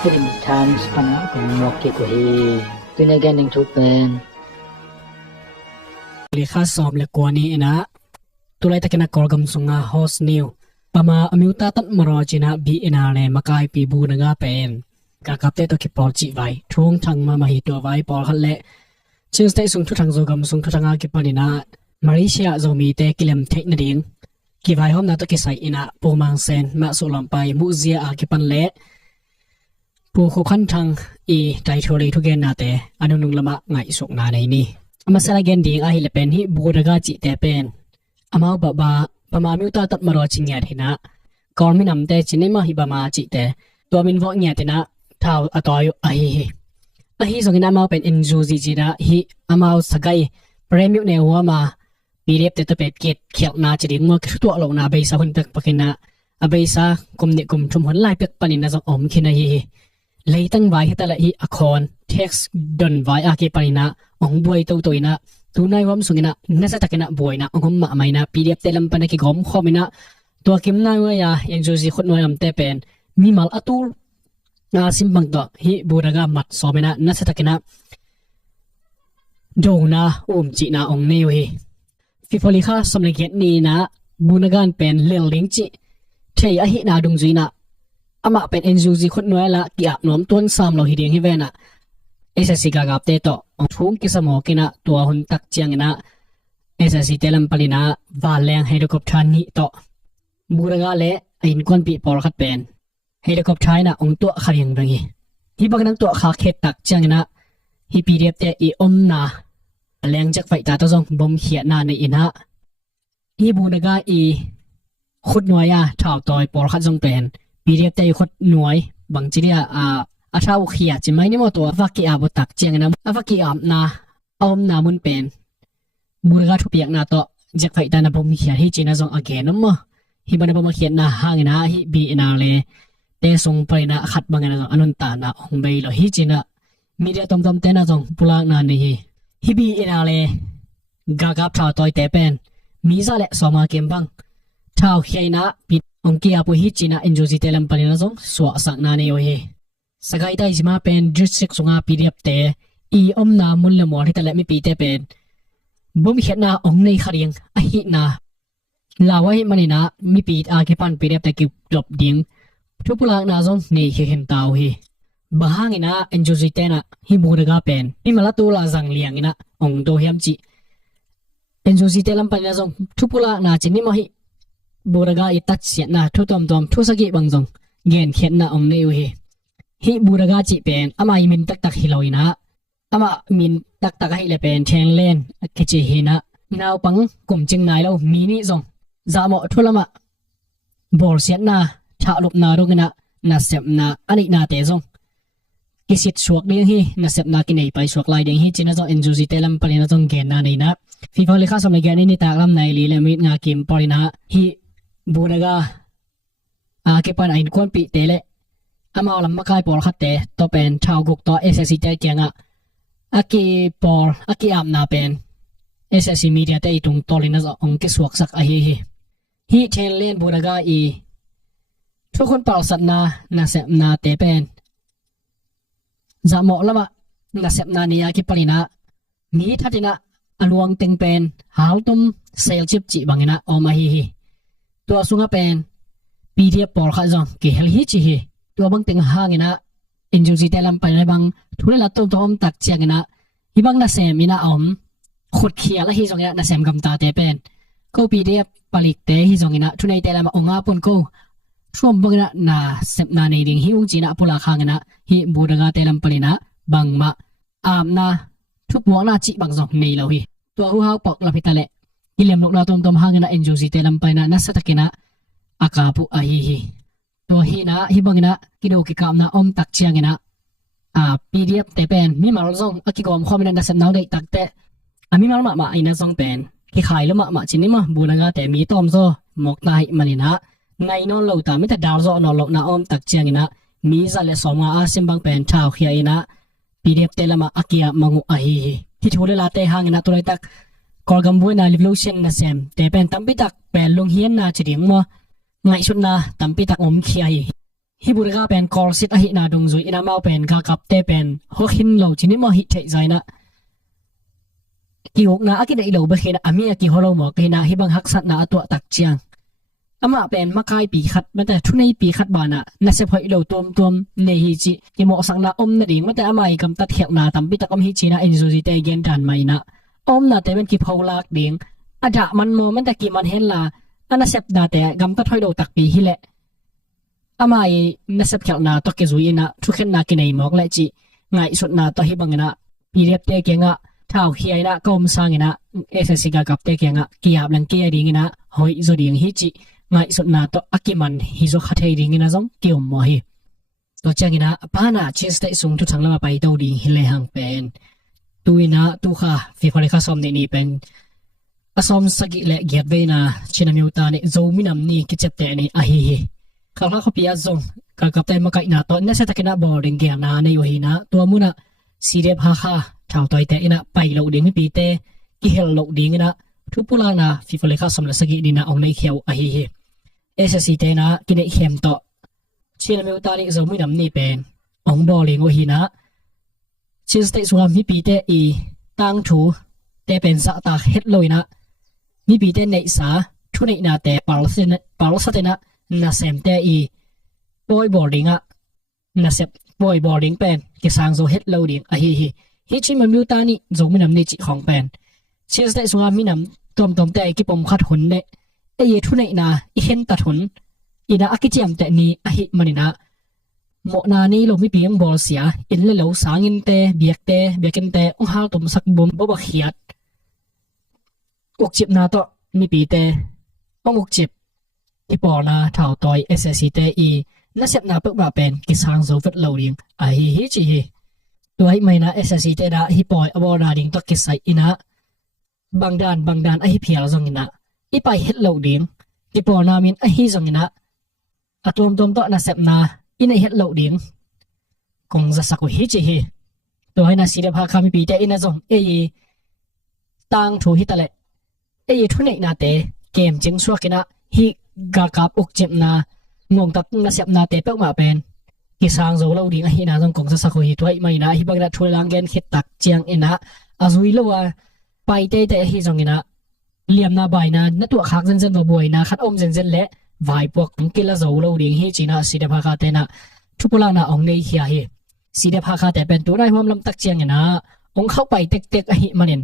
Film Times pana kung mwake ko hi tinagan ng chupen เลขาสอบและกว่านี้นะตุไลตะกนะกอร์กำสุงาโฮสนิวปะมาอมิวตาตัดมรอจินะบีเอนาเลมะกายปีบูนงาเป็นกะกับเตตอคิปอลจิไว้ทุ่งทังมาหิตัวไว้ปอลคันและชื่อสเตสุงทุทังโซกำสุงทุทังอากิปานินะมาเลเซียโซมีเตกิเลมเทคนดิงกิไว้หอมนาตะกิไซอินะปูมังเซนมะสุลัมไปมุเซียอากิปันและปูคุคันทังอีไตโทลีทุเกนนาเตอนุนุงละมะไงสุกนาในนี้Masalah gending ahil pen hi buraga chi te pen amau baba pama miuta tat maro chingya thina kormi namte chinema hi bama chi te to min vo nya te na thau atoy ahi zongina mau pen enjuji ji da hi amau sagai premium ne wa ma pdf te pet ket khel na chi ding mo to lo na be sa hun pek pakina abai sa kumni kum thum hon lai pek panin na zong om khina hi leitang vai hi tala hi akhon text don vai ake panina ong buai to toina tunai wam sungina nasa takena boina ong ma maina pdf telam panaki gom khomina to kim na wa ya enjoji khot noi am te pen mi mal atul na simbang to hi buraga mat somena nasa takena dona chi na ong nei hi fifoli kha somle get ni na bunagan pen lel ling chi thei a hi na dung juina ama pen enjoji khot noi la kia nom ton sam lo hi ding hi vena SSC gagap te to thung kisamo kina tua hun tak chiangina SSC telam palina valeng helicopter ni to buraga le ain kon pi por khat pen helicopter na ong to khariang rangi hi bagnang to kha khet tak chiangina hi pdf te I omna leng jak fai ta to jong bom khia na nei ina hi buraga I khut noya thau toy por khat jong pen pdf te khut noi bangchiria athau khia chimai ni mo to avaki abo tak chengna avaki amna omna mun pen burga thupiak na to jakfai ta na bom khia hi china jong again mo hi bana bom khia na hangina hi bi ina le te song paina khat bangana anun ta na ong bei lo hi china media tom tom te na jong pulak na ni hi bi ina le gagap thaw toy te pen mi za le soma kembang thau khiaina pi ong kia po hi china enjoji telam palina jong swa sak na ne yo hi sagai dai jima pen district sunga pdf te I omna mulle mor hi tale mi pi te pen bum khena ong nei khariang a hi na lawai manina mi pi a ke pan pdf te ki drop ding thupulak na jong nei khen taw hi bahangina enjoy te na hi buraga pen mi mala tu la jang liang ina ong do hiam chi enjoy te lam pan na jong thupulak na chini mo hi buraga I touch sia na thu tom tom thu sagi bang jong gen khen na ong nei hi hi buraga chi pen ama min tak tak hiloina ama min tak tak hi le pen theng len ke chi hina naw pang kum ching nai lo mini zong za mo thulama bol siat na tha lop na rogna na sep na ani na te zong kisit suak ding hi na sep na ki nei pai suak lai ding hi china zong enjoy telam palina zong gen na nei na fifa lekha som le gen ni tak lam nai li le mit nga kim palina hi buraga a ke pan ain kon pi te le ama lam makai por khatte to pen thau guk to SSC te kyanga aki por aki am na pen SSC media te itung tolina ong ke suak sak a hi chen len buraga I thukon pal sat na sep na te pen zamo lama na sep na ni aki palina mi thatina aluang teng pen haltum sel chip chi bangina oma hi to sunga pen pdf por kha jong ke hel hi chi hiตัวบางติงหางนะอินจูจีเตลัมไปในบางทุเรศตัวตัวอมตักเจียงนะฮิบังนาเซมินะอมขุดเขียละฮิจงนะนาเซมกำตาเตเป็นก็ปีเดียผลิตเตฮิจงนะทุนในเตลัมองอาปุ่นก็ช่วงบางนะนาเซมนาในดิ่งฮิวจีนะพุลาคางนะฮิบูดงาเตลัมผลิตนะบางมะอามนะทุกวัวนาจิบางจงในเราฮิตัวหัวปอกละพิตาเละฮิเลมลูกเราตัวตัวหางนะอินจูจีเตลัมไปนะนัสตะกินะอากาบุอาฮิตัวฮีนะฮิบังนะกิโดกิกามนะอมตักเชียงนะpdf แต่เป็นมีมาลงอกิกอมข้อมันดัสนาวได้ตักแต่มีมามาไอ้นะซองเป็นกิขายแล้วมาชินิมาบูนงาแต่มีต้อมโซหมกนายมันนี่นะในนอนเราตาไม่แต่ดาวโซนอนลกนะอมตักเชียงนะมีจะเลสองอาซิมบังเป็นชาวเขียนะ pdf แต่ละมาอกิยามังอุอาฮีที่ทุเรศแต่หางนะตัวไรตักกอลกัมบุยนะลิบลูเชนนะเซมแต่เป็นตั้มปิตักเป็นลงเฮียนนะจีดิงมัวไงชุดนะตั้มปิตักอมเขีย hi burga pen call sit a hi na dung zui ina mau pen ga kap te pen ho hin lo chini mo hi thei zaina ki ok na akida ilo ba khina amia ki holo mo ke na hi bang hak sat na atwa tak chiang ama pen makai pi khat mata thunei pi khat bana na se phoi lo tom ne hi chi ki mo sang na om na ding mata amai kam tat khek na tam pi takom hi china enzu ji te gen tan mai na om na te ben ki pholak ding ada man mo man ta ki man hen la ana sep da te gam ta thoi lo tak pi hi le amai na sep khek na to ke zui na thu khen na ki nei mok la chi ngai sut na to hi bang na pi rep te ke nga thao khiai na kom sang ina ssc ga kap te ke nga ki ap lang ke ding ina hoi zo ding hi chi ngai sut na to akiman hi zo khathei ding ina jong kiom mo hi to changina apana chis tai sung thu thangla pai to ding hi le hang pen tuina tu kha fi phale kha som ni pen asom sagi le get ve na chinamiu ta ni zo minam ni ki chep te ni a hi khala khopia zong ka kap tai ma kai na to na se takina boarding ge na nei hi na to muna sirep ha kha thao toi te ina pai lo ding pi te ki hel lo ding ina thu pula na fi phale kha som la sagi ni na ong nei kheu a hi ssc te na ki nei khem to chinamiu ta ni zo minam ni pen ong boarding hi na chin state suam mi pi te i tang thu te pen sa ta het loina mi pi te nei sa thu nei na te pal sa te na sem te i boy boarding a na sep boy boarding pen ki sang zo het loading a hi chi ma mu ta ni zo mi nam ni chi khong pen chin state suam mi nam tom te ki pom khat hun ne e ye thu nei na i hen ta thun ina akichiam te ni a hi manina mo na ni lo mi piang bol sia in le lo sangin te biakin te ong hal tum sak bom bo ba khiat ok chip na to mi pi te ong ok chip ti po na thao toi ssc te i na sep na pek ba pen ki sang zo vet lo ding a hi chi hi toi mai na ssc te da hi poi abo na ding to ki sai ina bangdan a hi phial zong ina i pai het lo ding ti po na min a hi zong ina atom to na sep na ina het lo ding kong za saku hi chi hi to hai na sire pha khami pi te ina zong e tang thu hi tale e thu nei na te kem ching suwa kina hi ga kap ok chem na ngong tak na sep na te pe ma pen ki sang zo lo ding a hi na zong kong za saku hi toi mai na hi bagna thu lang gen khit tak chiang ina azui lo wa pai te hi zong ina liam na bai na tu khak zen wa boi na khat om zen le vai pok kila zo lo ding hi china sida pha kha te na thupula na ong nei khia hi sida pha kha te pen tu nai hom lam tak chiang ina ong khau pai tek a hi manin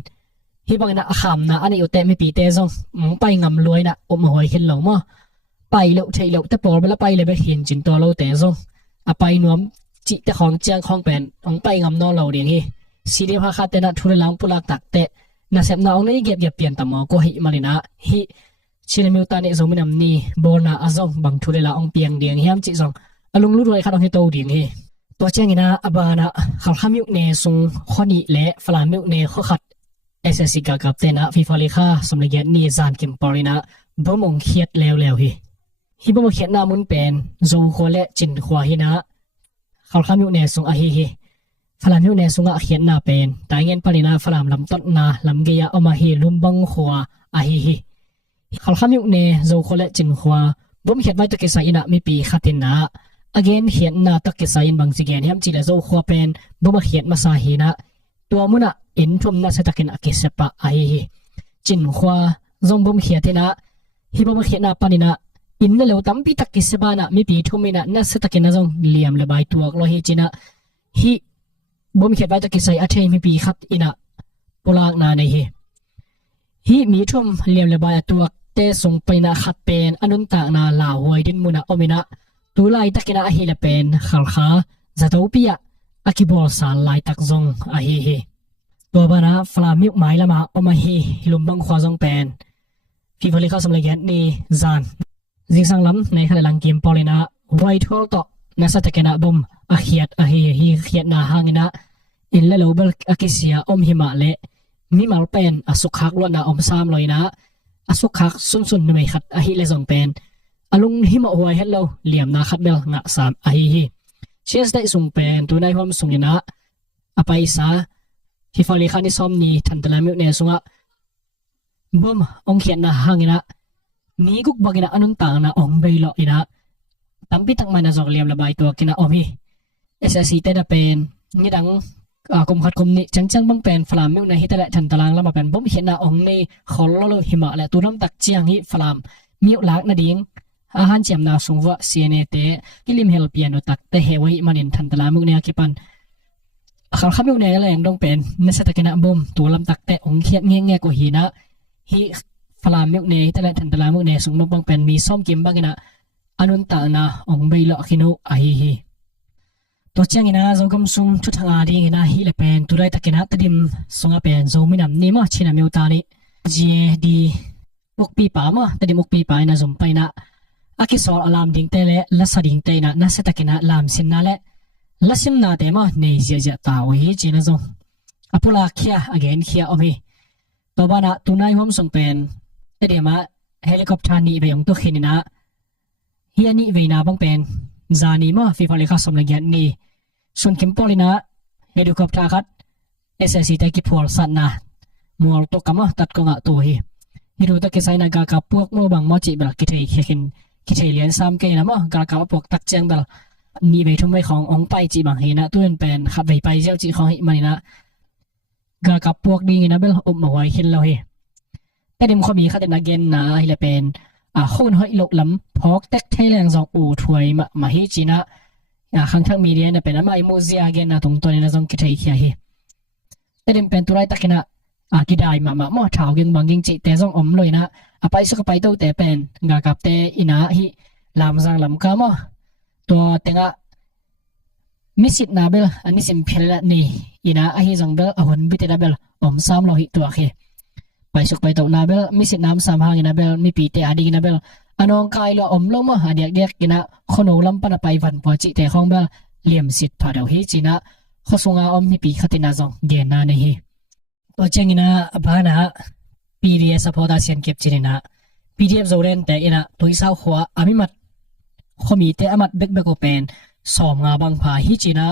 hi bang na kham na ani u te mi pi te zong mong pai ngam loi na om hoi hin lo mo pai lo thei lo te por bela pai le be hin chin to lo te zong a pai nuam chi te khong chiang khong pen ong pai ngam no lo ding hi sida pha kha te na thule lang pulak tak te na sep na ong nei gep pian tamo ko hi malina hi chinamiu ta ni zominam ni bona azong bang thule la ong piang ding hiam chi zong alung lu roi khatong hi to ding hi to changina abana khalkhamiu ne sung khoni le falamiu ne kho khat ssc ka kaptena fifa lekha somle ni zan kim porina bomong khiat lew hi bomong khiat na mun pen zo khole chin khwa hi na khalkhamiu ne sung a hi falamiu ne sunga khiat na pen taingen palina falam lam tot na lam ge ya oma hi lumbang khwa a hi khalkhamiu ne zo khole chin khwa bom khiat mai to ke sa ina mi pi khatin na again khiat na to ke sa in bang sigen hem chi la zo khwa pen bom khiat ma sa hi na to muna in thum na sa takin akisepa a hi chin khwa zong bom khiat na hi bom khiat na panina in le lo tam pi tak ke se bana mi pi thumina na sa takin na zong liam le bai tuak lo hi china hi bom khiat bai to ke sai a thei mi pi khat ina polak na nei hi mi thum liam le bai tuak te sung paina khat pen anun ta na la huai din muna omina tulai takina a hi le pen khalkha zatopia akibol sal lai tak zong a hi to bana flamiuk mai lama oma hi lumbang khwa zong pen fi voli kha somle gen ni zan jingsang lam nei khala lang kim polina white hole to na sa takena bom a khiat a hi khiat na hangina in le lobel akisia om hima le mi mal pen asukhak lo na om sam loina asukhak sun mai khat a hi le zong pen alung hima huai hello liam na khat bel nga sam a hi cheers dai sung pen tu nai hom sungina apai sa hi fali khani som ni thantala mi ne sunga bom ong khian na hangina ni guk bagina anun ta na ong beilo ina ตัมปิตักมานะซอกเลียมระบายตัวกินะออมฮี SSC เตดเป็นนี่ดังกรมขัดกรมนี่จังๆบังเป็นฟลามมิวในฮิตะและทันตารางแล้วมาเป็นบ่มเห็นนะองในขอลอหิมะและตุน้ำตักเจียงฮิฟลามมิวลากนะดิงอาหารเจียมนาสงวะเซียเนเตกิลิมเฮลเปียโนตักเตเฮไว้มันทันตารางมิวเนี่ยกิปันขันขับมิวเนี่ยแรงต้องเป็นในสถานบ่มตัวลำตักเตองเขียดแง่ๆกว่าหินะฮิฟลามมิวเนี่ยฮิตะและทันตารางมิวเนี่ยสงบังเป็นมีซ่อมเกมบังนะอนุนตานะองใบละคิโนไอฮีตัวเจียงนะโจกมซุงชุดทางอาดีนะฮิเลเป็นตัวได้ตะกินะตดิมสงเป็นโจมินามนี่มาชินามิวตานี่จีดีมุกปีปามาตดิมุกปีปานะจมไปนะอากิสอลอลามดิงเตเลละสดิงเตนะนะเสตะกินะลามสินนะเลละสิมนาเตมาเนเจเจตาวฮีจีนะจงอปุลาเคียอเกนเคียอมีตัวบานะตัวนายหอมสงเป็นตดิมาเฮลิคอปเตอร์นี่ไปยงตัวขินนะเฮียนี่เวนาบังเป็นจานีมาฟิฟาเลคาสมนักยันนี่ส่วนเข็มปอลินะเฮลิคอปเตอร์คัด SSC ตะกิพอลสันนะมัวตัวกำมาตัดกงะตัวฮีรู้ตะกิไซนักกับพวกมัวบังมอจิเบลกิเทยเห็นกิเทยเลียนซ้ำเกยนะมั้งกากับพวกตักเจียงเบลนี่ไปทุ่มไปขององไปจีบังเฮนะตัวเป็นขับไปเจ้าจีของฮิมันนะกากับพวกดีนะเบลอบมาไว้เห็นเราเฮแต่เดิมเขามีขัดนักเกนนะฮิเลเป็นคนห้อยหลกล้ำพอกเต็กไทยแรงสองอูถวยมาฮิจีนะข้างทางมีเดียนะเป็นอะไรมูเซียเกนนะตรงตัวนี้นะจงคิดให้เขียนแต่เดิมเป็นตัวไรตักนะกิดได้มาหม้อเท้ายังบางยิงจิแต่จงอมเลยนะไปสักไปตัวแต่เป็นกากับแต่อินะฮิลามจังลำกามะตัวแต่งะมิสิตนาเบลอันนี้สิมเพลละนี่อินะฮิจังเบลอวันบิเตนาเบลอมซ้ำเราฮิตัวเขไปสักไปตัวนาเบลมิสิตน้ำซ้ำหางนาเบลมีปีเตอดีนาเบลอันองกายเราอมลงมาเด็กกินะคนโอลำปนไปวันพอจิแต่ของเบลเหลี่ยมสิทธิ์ผ่าเดาฮิจินะเขาส่งอมมีปีขัตินาจงเกณฑ์นาในฮิตัวเจงินะบ้านะ PDF สปอร์ตเซียนเก็บจินะ PDF โจเรนแต่อินะตัวสาวหัวอามิมัดขมีแต่อามัดเบกโอเป็นสอมงาบังพาฮิจินะ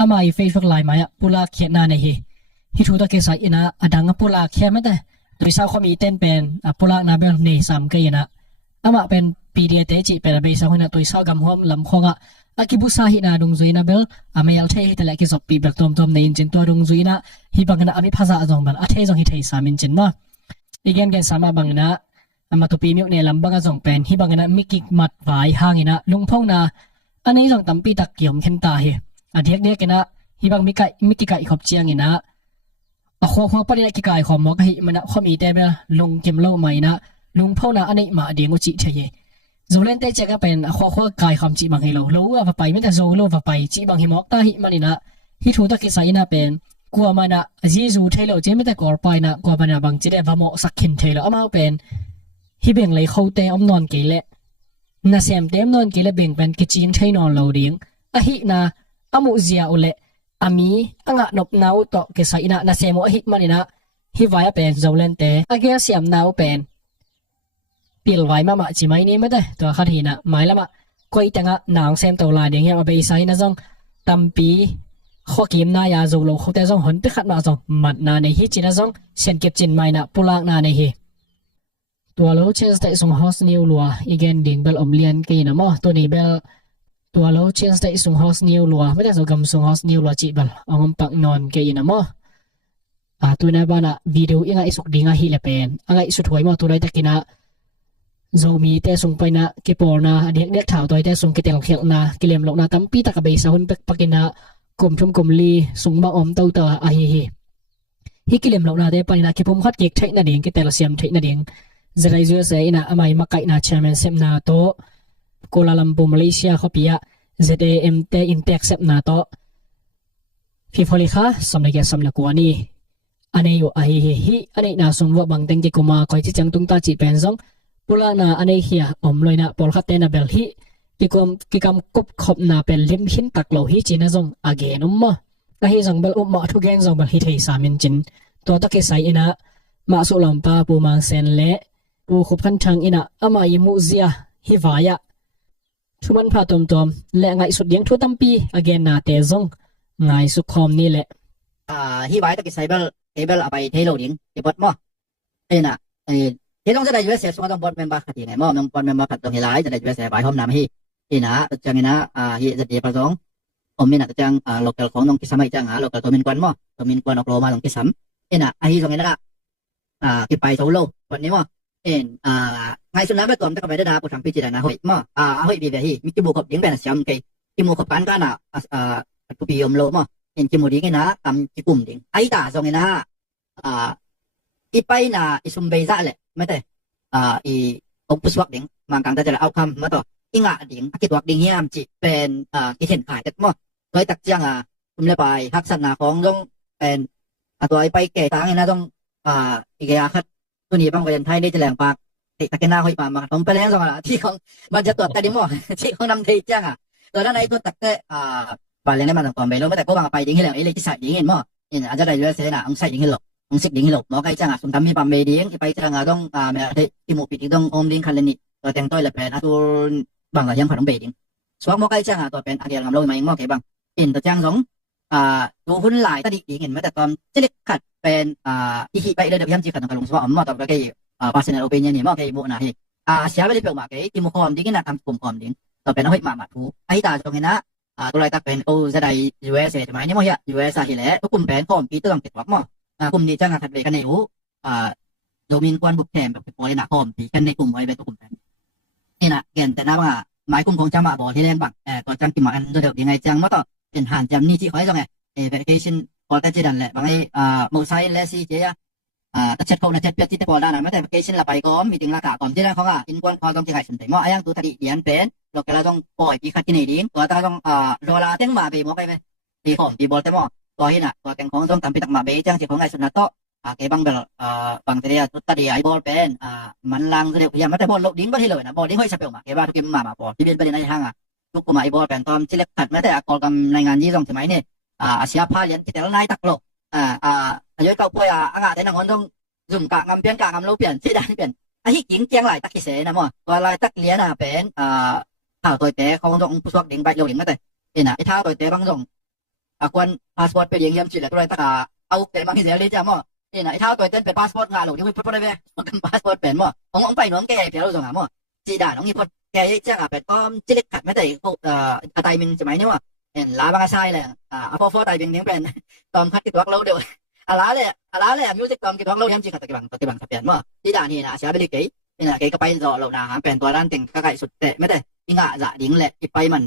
อามาเฟซบุ๊กไลน์มาปุลาเขียนนาในฮิทูตะเกสายอินะอดังปุลาเขียนไม่ได้ตัวสาวขมีเต้นเป็นปุลานาเบลเนซัมเกยนะอามาเป็น PDF เตจิเป็นเบสาวนะตัวสาวกำหัวลำคงอากิบุษาหินาดงจุยนะเบลอาเมลเทฮิตะเลกิซอปปีเบลตอมในอินจินตัวดงจุยนะฮิบังนะอามิภาษาจงบันอาเทจงฮิเทสามินจินนะอีกอย่างสามาบังนะอามาตุปีมิวเนลำบังจงเป็นฮิบังนะมิกิกมัดไว้ห่างนะลุงพงนะอันนี้จงตั้มปีตักเกี่ยมเข็นตาเฮอาเดียกเดียกนะฮิบังมิกิกะอีขอบเจียงนะหัวปริยกิกายของมอกฮิมันข้อมีแต่เบลลุงเก็มเล่าใหม่นะลุงพงนะอันนี้มาเดียงอุจิเทยโจเลนเตจะก็เป็นข้อกายคำจีบังให้เราว่าไปไม่แต่โจโลว่าไปจีบังให้มอกตาฮิมันนี่นะฮิทูตะกิสายนะเป็นกลัวมันนะจีจูเทโลเจไม่แต่ก่อไปนะกลัวมันนะบางจีได้ว่าหมอสักขินเทโลเอามาเป็นฮิเบ่งเลยเขาเตะอมนอนเกลน่ะเสียมเตะอมนอนเกลเบ่งเป็นกิจิงใช้นอนเราเดียงฮินะอามุเซียอุเลอามีอ่างนบนาวต่อกิสายนะน่ะเสียมฮิมันนี่นะฮิวายเป็นโจเลนเตอาเกียเสียมนาวเป็นปีลไว้มาจีไม่นี่ไม่ได้ตัวขัดหินะหมายละมาก็อีแต่งะหนังเซมตัวลายเดียงเงี้ยมาไปใส่นะจงตั้มปีข้อเกมนายาโจโลเขาแต่จงหันไปขัดมาจงมัดนาในฮิจินะจงเส้นเก็บจินไม่นะปุลากนาในฮิตัวโลเชสได้ส่งฮอสนิวลัวอีกแกนดิ่งเบลอมเลียนกีนะมั้งตัวนี้เบลตัวโลเชสได้ส่งฮอสนิวลัวไม่ได้ส่งกำส่งฮอสนิวลัวจีเบลเอางปักนอนกีนะมั้งตัวนี้บ้านะวิดีโอยังไงสุกดิ่งฮิเลเป็นยังไงสุดหวยมาตัวใดตะกินะโจมีแต่ส่งไปนะเก็บปอนะเด็กถาวตัวแต่ส่งเกตลเขียงนะเกลียมหลอกนะตั้มปีตะกบเบสหุ่นเป็กปักินะกลมชมกลมลีส่งมาอมเต้าเตอฮิเกลียมหลอกนะแต่ปนินะเก็บผมคัดเก็กใช้นาเดียงเกตลเสียมใช้นาเดียงจะได้ช่วยเสียนะอาไม่มาไกนะเชมเมนเซมนาโตโกลาลัมโปมาเลเซียเขาปีอะZAMแต่อินเต็กเซมนาโตฟิฟอลิค่ะสำนักแกสำนักกวนี่อันนี้อยู่ฮิอันนี้น่าสมว่าบางเต็งที่กูมาคอยที่จังตุงตาจีเป็นซงปุลานาอันนี้เฮียอมลอยนะปอลคัตเตนะเบลฮิกิกำกบขบนาเป็นลิมหินตักเหลาฮิจินะจงอาเกนุมมาฮิจังเบลอุมมาทุกแกงจงเบลฮิเทสามินจินตัวตะเกสายอินะมาสุลัมปาปูมังเซนเละปูขุบพันทังอินะอามายิมุเซียฮิวายะทุมันพาตอมและไงสุดยังทุตัมปีอาเกนนาเตจงไงสุขคอมนี่แหละฮิวายตะเกสายเบลเอาไปเทโลดิงเก็บบ่นะเฮต้องจะได้ US ส่งต้องบอดเมมเบอร์ขัดยังไงมั่งบอดเมมเบอร์ขัดตรงเฮไลท์จะได้ US ไปพร้อมนำให้ ina tang ina hi jadi pasong omin at tang local kong nong kisama tang local tomin kwan mo tomin kwan Oklahoma nong kisam ina ahi song ina kipai solo kwan ni mo en ngai sun na ba tom ta ka ba da po sang pi ji da na hoi mo hoi bi be hi mi ki bu khop ding ben siam ke ki mu khop pan ka na pu pi yom lo mo en ki mu ding ina kam ki kum ding ai ta song ina ipai na isum be za le ma te i ok puswak ding mang kang taจะเอาคำมาต่ออิงะดิงคิดวักดิงยามจิเป็นคิดเห็นขายกันมั้งโดยตักจังคุมเลยไปทักษณะของต้องเป็นตัวไปแก่ต่างนะต้องอีกอย่างครับตัวนี้บางประเทศไทยได้แถลงปากติตะเกนาห้อยมาผมไปแล้วสองที่ของมันจะตรวจแต่ดิมั้งที่ของนำทีจังตัวนั้นไอ้ตัวตักแต่บาเลนได้มาตั้งก่อนไปแล้วแต่ก็บางไปดิงให้แล้วไอ้เลยที่ใส่ดิงเห็นมั้งอาจจะได้ด้วยเสนาองใส่ดิงให้หลบองสิกดิงให้หลบหมอไก่จังสมทำมีปั๊มเมดิงไปจังต้องแม่ที่หมู่ปีต้องอมดิงคันเลนิตัวแต่งตัวเลยเป็นตัวบางอย่างขนมเบดิงสวกหมอไก่จังตัวเป็นอาเดียงลำโลมาเองหมอแกบางตัวจังสองตัวหุ้นหลายตะดิดิงเห็นไหมแต่ตอนจะเล็กขัดเป็นอีหิไปเลยเดี๋ยวพี่ทำจีขัดตรงกลางสวกหมอตัวก็แกpersonal opinion นี่หมอแกโมนะเสียไปเลยเปล่าหมอแกที่มุขอมดิงนะทำกลุ่มคอมดิงตัวเป็นห้อยมาถูไอ้ตาตรงนี้นะตัวไรตักเป็นโอจะได้ USA ใช่ไหมนี่หมอเหี้ย USA ที่แล้วตัวกลุ่มเป็นคอมปีต้องเก็บวักหมอกลุ่มนี้จังขัดเลยกันในหูโดมินกวนบุกแคมแบบเป็นโปรเลยนะคอมปีกันในกลุ่มไว้เป็นตัวกลุ่มเป็นนี่นะเก่งแต่นะว่าหมายกลุ่มของจังหวะบอที่เล่นบังตัวจังกิมมาอันโดยเดียวยังไงจังมาต่อเป็นหันจำนี่ที่คอยจังไงvacation พอแต่จีดันแหละบางไอ้มอไซค์และซีเจียตะเช็ดเขานะเช็ดเปียที่แต่พอได้นะไม่แต่ vacation ละไปก็มีถึงราคาก่อนที่นั่นเขาอินกวนพอต้องจะขายสนใจมั้งไอ้ยังตัวทดีเดียนเป็นเราก็ต้องปล่อยปีคัดที่ไหนดิ้งตัวต้องรอลาเต็งมาไปมั้งไปไหมปีของปีบอลแต่มั้งตัวที่น่ะตัวแกงของต้องทำไปตักมาไปจังสิของไอ้สุนัขโตแกบางเบลบางทีอ่ะตัวทดีไอ้บอลเป็นมันลังเรียกอย่างไม่แต่บอลลดิ้งบ่ที่เลยนะบอลดิ้งห้อยสเปลมาแกว่าทุกเกมมาบอลที่เป็นประเด็นในห้างทุกคนมาไอ้บอลเป็นตอนที่เล็กขัดไม่แต่กอลกำในงานยี่สองสมัยเนี่ยเสียผ้าเหรียญแต่ละนายตักโลย้อยเก่าป่วยแต่นังคนต้องซุ่มกะงำเปลี่ยนกะงำโลเปลี่ยนที่ได้เปลี่ยนไอ้ที่กิงเจียงหลายตักกี่เสนะมั้งตัวลายตักเหรียญเป็นข่าวตัวแต่เขาต้องผู้สวกดิ้งไปโลดิ้งไม่แต่ไอ้ท่าตัวแต่บางส่งควรพาสปอร์ตไปเลี้ยงยามจิเลยตัวไรตักเอาแต่บางทีเสียเลยจ้ะมั้งไอ้ท่าตัวแต่เป็นพาสปอร์ตงานหลงยังไม่พูดได้ไหมมันพาสปอร์ตเป็นมั้งองไปน้องแกเปลี่ยนรู้สึกมั้งจีด่าน้องนี่พอแกจังเป็นต้อมจิเล็กขัดไม่แต่ไตมินสมัยนี้ว่าลาบางไซเลยพอไตมินยังเป็นตอมคัดกิจวัตรเราเดียวอะไรเลยมิวสิกตอมกิจวัตรเรายังจีขัดตะกี้บังเปลี่ยนมั้งจีด่านี่นะเสียไปเลยเก๋นี่นะเก๋ก็ไปรอเราหนาเป็นตัวด้านเต็งก็ไก่สุดแต่ไม่แต่ยิ่งจะดิ้งแหละที่ไปมัน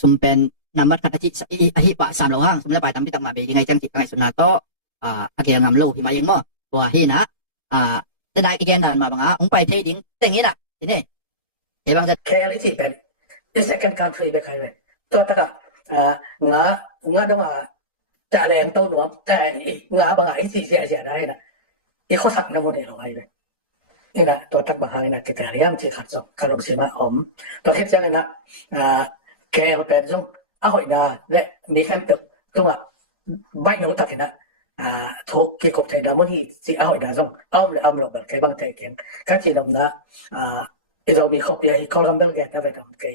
ซุ่มเป็นนำบัตรคัดจิตอหิปะ3โลห้างซุ่มแล้วไปตามที่ตักมาเบยังไงจังจิตไก่สุดนาโตอาเกียงำโลที่มายังมั้งตัวที่นะจะได้อีกแกนดันมาบังองไปที่ดิ้งแต่งี้น่ะทีนี้ไอ้บางจะแค่ลิที่เป็น the second country ไปใครเลยตัวตะกะงาต้องจะแรงต้นหนวมแต่งาบางที่เสียได้นะอีเขาสั่งน้ำมันเราไปเลยนี่นะตัวตักบางไงนะแต่เรียมที่ขัดส่งขนมเสียมาอมตัวเทียบจังเลยนะแค่เป็นส่งอ้อยดาและมีแค่ตึกตรงใบหนูตัดเห็นนะทุกกี่กบไทยดามันที่สิอ้อยดาส่งอ้อมเลยอ้อมลงแบบแค่บางแต่เกียงก็ที่ลงนะเรามีครอบครัวที่เขาทำเรื่องแก่ได้ไปทำกี่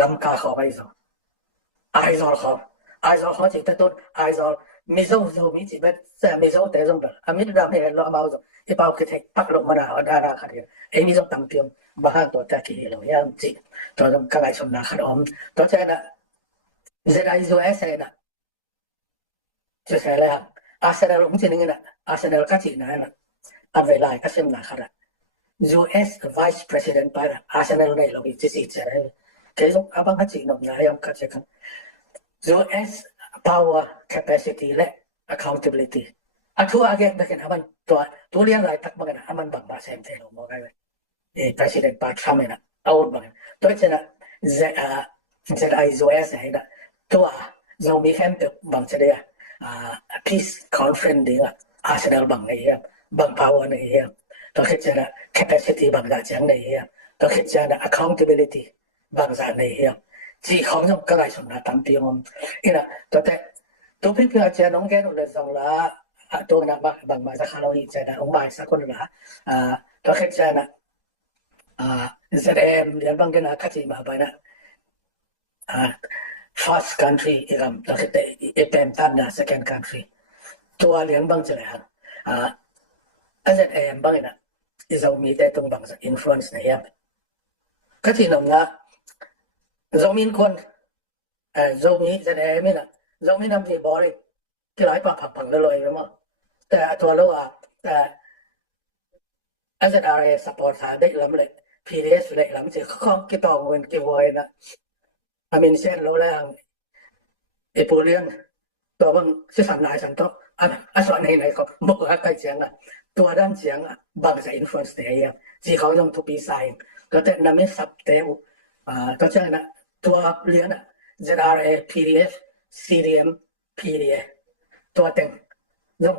ลำกาขอไปส่งไอซอลเขาจิตแต่ต้นไอซอลไม่ส่งมีจิตแบบแต่ไม่ส่งแต่ส่งแบบมีดำเนี่ยเราเอาส่งที่เป่าคือเทคพักลงมาหน้าดาราขัดเดียวมีส่งตั้งเตรียมบ้านตัวตะกี้เราย่างจิตตัวต้องกระไรสมนาขนมตัวเจ้าน่ะจะได้ดูเอสน่ะจะใช่เลยอาเซนอลไม่ใช่นึงน่ะอาเซนอลก็จีน่ะอันเวลาก็เสมนาขนาดUS Vice President ไปนะอาเซนอลในเราอีกที่จะได้แค่ส่งบางที่นมนายมก็จะกัน US Power Capacity และ Accountability ทั่วอาเกนเป็นมันตัวเลี้ยงรายตักบางนะมันบางบาเซมเทโลมองไงPresident ปาทรัมป์นะเอาบางตัวเช่นนะจะได้ US นะตัวเรามีแค่บางเช่นPeace Conference ดีอ่ะอาเซนอลบางนี่บาง Power นี่ตัวคิดจะ capacity บางอย่างจังนี่ตัวคิดจะ accountability บางอย่างนี่ที่เขาต้องกระไรสมนาตามที่มันนี่นะตัวพี่อาจารย์น้องแกนเลยส่งละตัวนักบางมาจากเขาอีกจะนะองค์มาสักคนละตัวคิดจะนะจะได้เรียนบางอย่างคัดที่มาไปนะ first country ตัวคิดเป็นตันนะ second country ตัวเรียนบางอย่างอาจารย์บางอย่างจะมีแต่ตรงบาง influence เนี่ย ก็ที่นำนะzomin kon zomi จะได้มั้ยล่ะ zomi นำที่บ่ได้ที่หลายปากผังๆเลยมั้ยแต่ตัวเราแต่ SRA support หาได้ลำเลย PDS เลยลำสิข้องกี่ตองเงินกี่วอยนะอามินเช่นเราแล้วไอ้ปูเลียนตัวบางสิสันนายสันโตอันส่วนไหนก็บอกว่าใกล้เสียงตัวด้านเสียงบางจะ influence ได้ยังที่เขาต้องทุกปีใส่ก็แต่นำไม่สับเตวก็ใช่นะตัวเรียนZRA PDF CDM PDA ตัวเต็งลง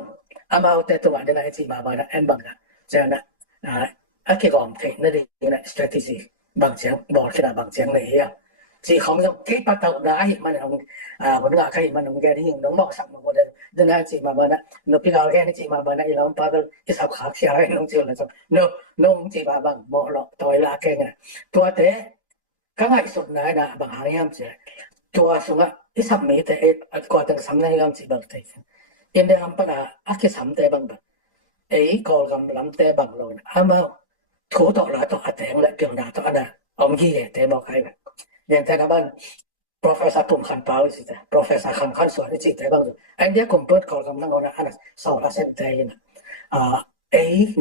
อามาแต่ตัวได้ที่มาบ้านอันบางใช่นะอันที่ก่อนเทคนิคนะ strategy บางเสียงบอกขนาดบางเสียงเลยที่เขาต้องคิดปัตตาได้มันวันงาใครมันแกที่ยังต้องบอกสั่งมาหมดเลยดังนั้นที่มาบ้านนกพิการแค่ที่มาบ้านอีหลอมปากอีสับขาเขียวให้น้องเจียวเลยจ้ะน้องที่มาบ้างบอกหลอกตัวละแค่ไงตัวเตะก็ง่ายสุดนะบางหางยามเจตัวสุงอีสับมีแต่ก่อนตั้งสำนักยามที่บางทีอินเดียลำปนาอักษรสำแต่บางก่อกำลำแต่บางโลนอามาถูต่อละต่ออัดแทงและเกี่ยวหน้าต่ออันน่ะอมยี่แต่บอกใครอย่างแต่กับบ้าน Profesor ปุ่มขันเปล่าสิแต่ Profesor ขันสวนสิแต่บางจุดอันเดียกลุ่มเปิดก่อกำลังเอานะอันนั้น2%แต่นะ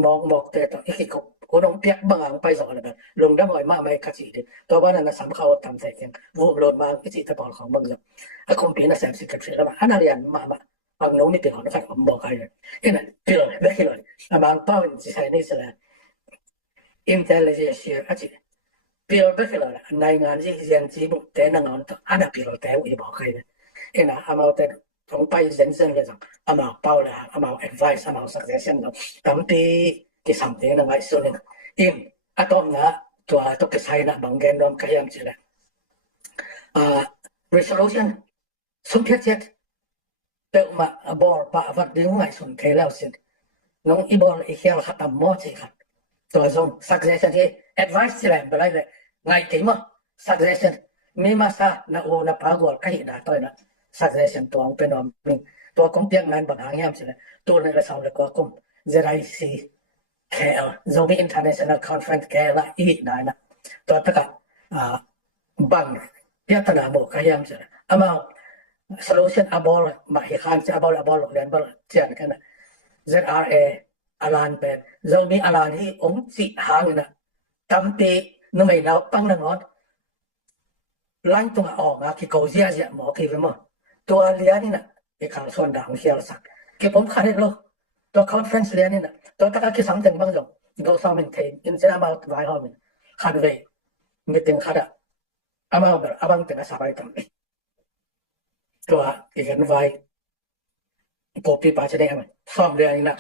มองแต่ต่ออีกคนน้องเปียกบางไปสอนเลยลงได้บ่อยมากไม่คัดสิตัวบ้านนั้นสำคัญตามแต่ยังวูบโลนมาอีกตะบอลของบางจุดไอ้คนปีนั้น30กับแล้วอันนั้นเรียนมาบางน้องไม่เป็นหอนะครับผมบอกใครเนี่ยเปลี่ยนได้เลยบางป้าเป็นสิใช้นี่สิแหละ intelligence อาจจะเปลี่ยนไปเลยในงานที่เรียนที่บุกแต่นั่งนอนต่ออันนั้นเปลี่ยนแต่อีบอกใครเนี่ยนะอามาแต่ต้องไปเรียนเรื่องเลยจังอามาเป้าละอามา advice อามา suggestion เนาะตั้งปีที่3นั่งไอ้ส่วนนึงอะตอมนะตัวตัวที่ใช้นะบางแกนดอมขยันสิแหละresolution สุดเจ็ดเติมมาบอลปะวัดดิ้งไอ้ส่วนเคแล้วสิน้องอีบอลอีเขียวขัดตามมอสิครับตัวส่ง suggestion ที่ advice สิแหละเป็นไรเลยไงที่มั้ง suggestion มีมาซะนะโอนะพากวดใครด่าตัวนะ suggestion ตัวเป็นน้องตัวคงเตียงนั้นบางหางยามสิแหละตัวในกระสอบเลยก็คงZIC KL Zomi International Conference KL อีกนายนะตัวตะกะบังพิจารณาบอกขยามสิแหละอามาsolution abol ma hikan si abol len bal jian kan ZRA alan pen zomi alan hi ong si hang na tampi no mai lao pang na ngon lan tung a nga ki ko zia zia mo ki ve mo to lia ni na e khang son dang hial sak ki pom khan lo to conference lia ni na to ta ka ki sam teng bang jong go sa men the in se about vai ho men khan ve meeting khada ama abang teng sa bai tamตัวอีกอันไว้ปกปิปาจะได้มั้ยซ่อมเรื่องนี้นะ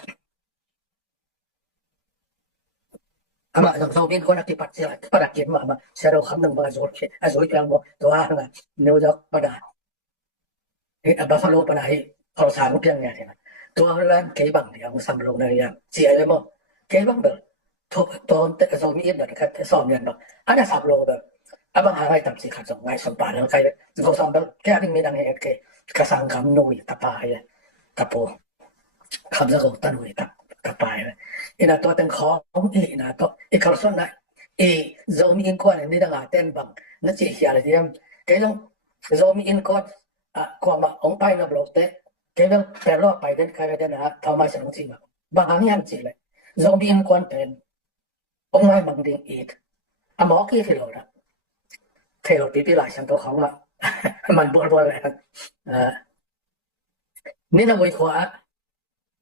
อามาต้องเป็นคนที่ปัจจัยประดับเก็บมาเสียเราคำหนึ่งมาโจทย์โจทย์ยังบอกตัวนะนิวยอร์กประดาบัฟฟาโลปนายเอาสามเพียงไงเนี่ยตัวนั้นเก็บบังเดียวซ้ำลงในอย่างเสียไปมั้งเก็บบังเด้อทุกตอนแต่โซมีเอ็นนะครับซ่อมเงินบังอันนั้นซ้ำลงแบบabang haray tam si khatsong ngai som pa kay go sam bel kaya ding minang et ke kasang kam noi tapay tapo khamza go tanoi tapay ina to teng khong ina to e kharson na e zomi in ko ni da ten bang na chi hia le diam ke long zomi in ko ko ma ong pai na blok te ke long te lo pai den kai den na thama sang chi ma bang ang yan chi le zomi in ko ten ong ngai mang ding it amo ki thi lo daเทโลปีหลายชั้นตัวของมันบัวเลยนี่นะวิเคราะห์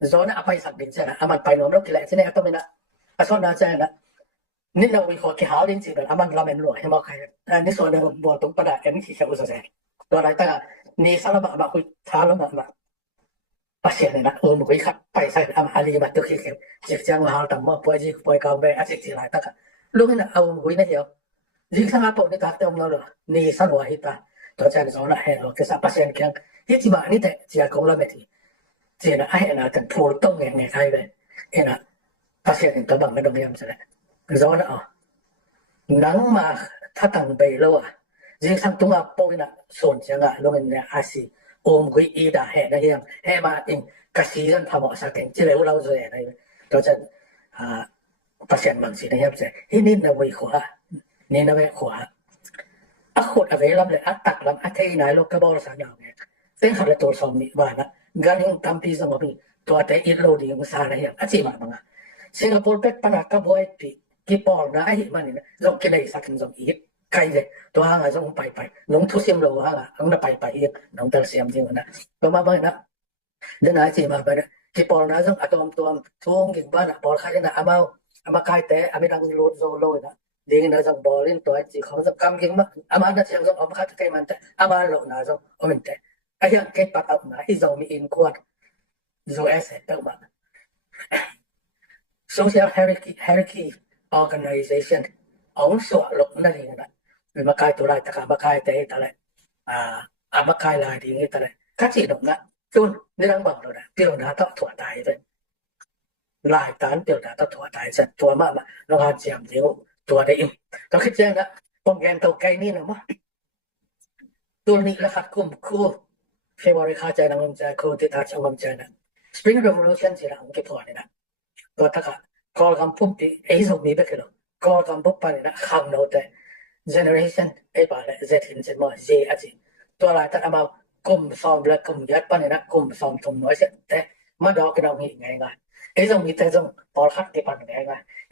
โซนอภัยสักดินใช่ไหมมันไปโน้มรถกี่แหล่ใช่ไหมต้องเป็นโซนน่าใช่ไหมนี่นะวิเคราะห์ที่หาดินสิแบบมันเราเป็นหลวงให้มองใครนี่ส่วนนึงบัวตรงประดับที่เขาอุตส่าห์ตัวอะไรแต่นี่สารบัญคุยท้าแล้วมาปัจเจกนะมันคุยขับไปใส่อะไรมาตัวเขียวเจ็บจังหาตั้งมาป่วยจีป่วยกาวเบอสิ่งที่หลายตั้งลูกนี่เอาคุยนั่นเดียวยิ่งถ้าผมนี่ตัดเต็มแล้วนี่สนุกฮิตาตัวฉันสอนให้เราแค่สับเปอร์เซ็นต์แค่ที่จีบนี่แต่จีกงละไม่ทีจีน่ะไอ้น่ะแต่พูดต้องเงี้ยใครเลยไอ้น่ะเปอร์เซ็นต์ตัวบางไม่ต้องยำใช่ไหมสอนอ่ะนังมาถ้าตั้งไปแล้วอ่ะยิ่งทั้งตัวปอยน่ะส่วนจังอ่ะลงในอาศีโอมกุยอีด่าแห่ได้ยังแห่มาเองกษีกันทำออกสักเองจีเร็วเราจะอะไรตัวฉันเปอร์เซ็นต์บางสิ่งนะครับใช่ที่นี่นะวิเคราะห์ นี่นะเวขวาอะขดอะเวลำเลยอะตักลำอะเทนายโลกกะบอลสานาวเนี่ยเส้นหาละตัวสอมนี่ว่านะกันยังตัมปีสมบีตัวแต่อีโลดีมันสาระอย่างอะจิมาบังสิงคโปร์เป็ดปนักกะบอยปีกิปอลนะไอ้มันนี่นะลงกินได้สักนึงอีกใครเลยตัวหางอ่ะส่งไปน้องทุเสียมโลหางอ่ะน้องน่ะไปอีกน้องเตลเซียมจริงนะก็มาบังนะเดินหาจิมาไปนะกิปอลนะส่งอะตอมตัวทวงกินบ้านอะปอลคายนะama kai te ami dang lo zo lo na ding na jang bolin to chi khom sa kam ging ma ama na chang jong am kha te man te ama lo na jong omen te a yang ke pat up na i zo mi in kwat zo asset ta ma social hierarchy organization ong so lo na ri na ma kai to lai ta ka ma kai te ta le ama kai lai ding ta le ka chi dong na chun ni dang bang lo na pio na ta thwa tai deลายตานเตียวดาตัวตายซะตัวมาลองหาเจียมเดียวตัวได้อิ่มก็คิดจังนะป้องกันตัวไกลนี่นะมั้ยตัวนี้ละคัดคุมคู่เฟวอริคาใจนำใจคู่ที่ตาชาวใจนะ Spring Revolution สิละมันก็พอนี่นะตัวตะกะกอลกำพุ่มที่ไอ้สมีเบกโลกอลกำพุ่มไปนะข้างโนแต่ generation ไอ้บาละ Z เห็นสิมา Z อ่ะสิตัวหลายตะมากลุ่มซอมและกลุ่มยัดปะนี่นะกลุ่มซอมทุมน้อยเสแต่มาดอกกระดองนี่ไงไอ้จงมีแต่จงปอลคัดที่ปันไง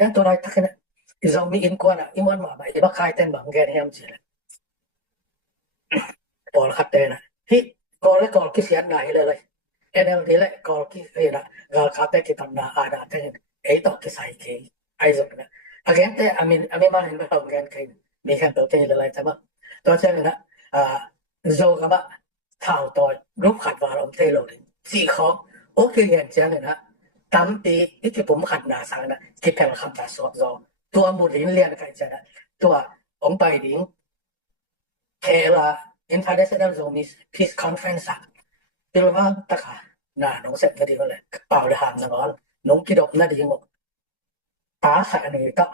ยังตัวไรทักนะไอ้จงมีอินกว่านะอิมันมาไอ้บ้าคายเต้นบางแกนี่ยามจีเลยปอลคัดเต้นนะที่กอลและกอลคิดเสียนไหนเลยเอ็นเอลดีเลยกอลคิดเอ้ยนะกอลคัดเต้นที่ปันนาอาณาเต้นไอ้ต่อที่ใส่เกย์ไอ้จงนะagain แต่อามิมาเห็นไม่ทำงานใครมีแค่ตัวเต้นอะไรแต่ว่าตัวเจ้านะโจกับว่าข่าวต่อรูปขัดวาลอมเทโลดิสี่ข้อโอเคเห็นเจ้าเลยนะตามปีที่ผมขัดหนาสังนะที่แผ่นคำตัดสอบตัวหมุดลิ้นเรียนกันจะนะตัวองไปดิ้งเคลา International Zone Peace Conference ที่เราว่าตะขาหน้าน้องเสร็จก็ดีก็เลยเปล่าเลยหางนะก่อนน้องกิดอกน่าดีงกตาใส่อันนี้ก็